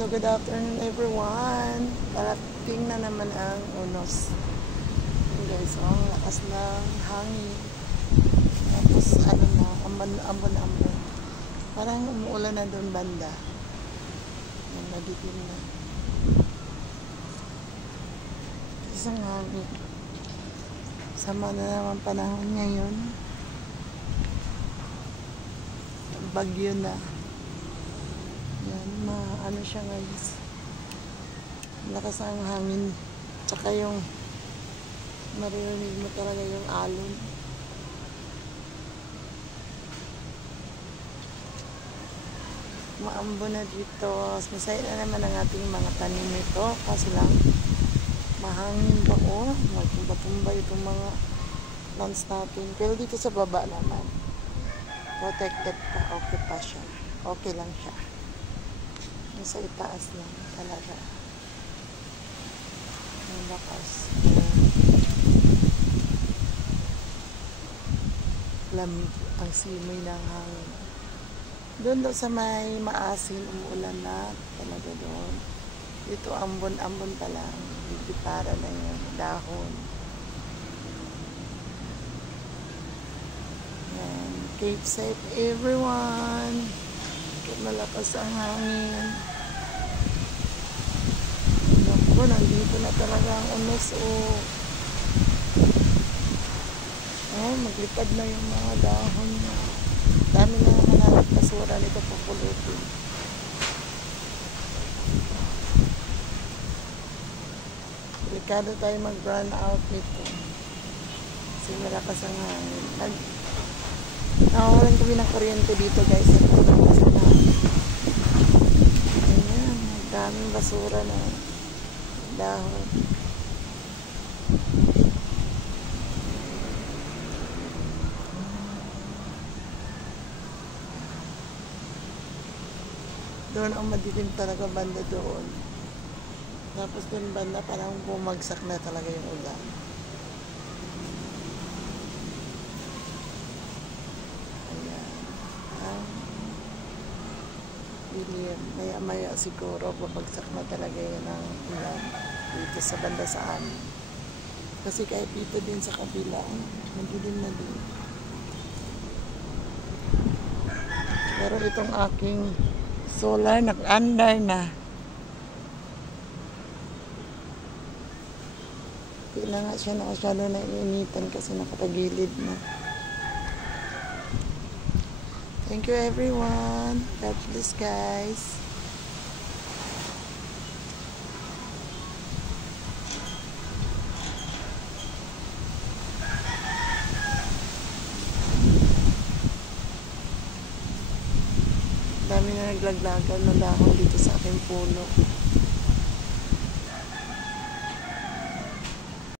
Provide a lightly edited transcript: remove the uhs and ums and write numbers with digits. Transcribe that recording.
Hello, good afternoon everyone. Parating na naman ang unos. Ayan guys, oh, ang lakas ng hangin. Tapos ano na, ambon. Parang umuulan na doon banda. Ayan, naditim na. Isang hangin. Sama na naman panahon ngayon. Bagyo na. Yan, ano siya guys. Lakas ang hangin. Tsaka yung maririnig mo talaga yung alon. Maambo na dito. Masaya na naman ang ating mga tanim nito. Kasi lang, mahangin ba o? Magtumba-tumba itong mga plants natin. Pero dito sa baba naman, protected pa. Okay pa siya. Okay lang siya. Sa itaas lang talaga ang lakas, lamig ang simoy ng hangin. Doon daw sa may maasin umuulan na talaga doon. Dito ambon pa lang, para na yung dahon. And keep safe everyone. Malakas ang hangin. Naku, nandito na talaga ang unos maglipad na yung mga dahon niya. Dami na naman natin basura nito pupulutin. Delikado tayo mag-run out nito kasi malakas ang hangin. Nawawalan kami ng kuryente dito guys. Ayan, daming basura na dahon. Doon ang madilim talaga banda doon. Tapos doon banda parang bumagsak na talaga yung ulan. Maya siguro babagsak na talaga yun ang ulan dito sa banda sa amin. Kasi kahit dito din sa kabila, madilim na din. Pero itong aking solar nag-under na. Hindi na nga siya masyado na iinitan kasi nakatagilid na. Thank you everyone. God bless guys. Dami na naglaglagan ng dahon dito sa aking puno.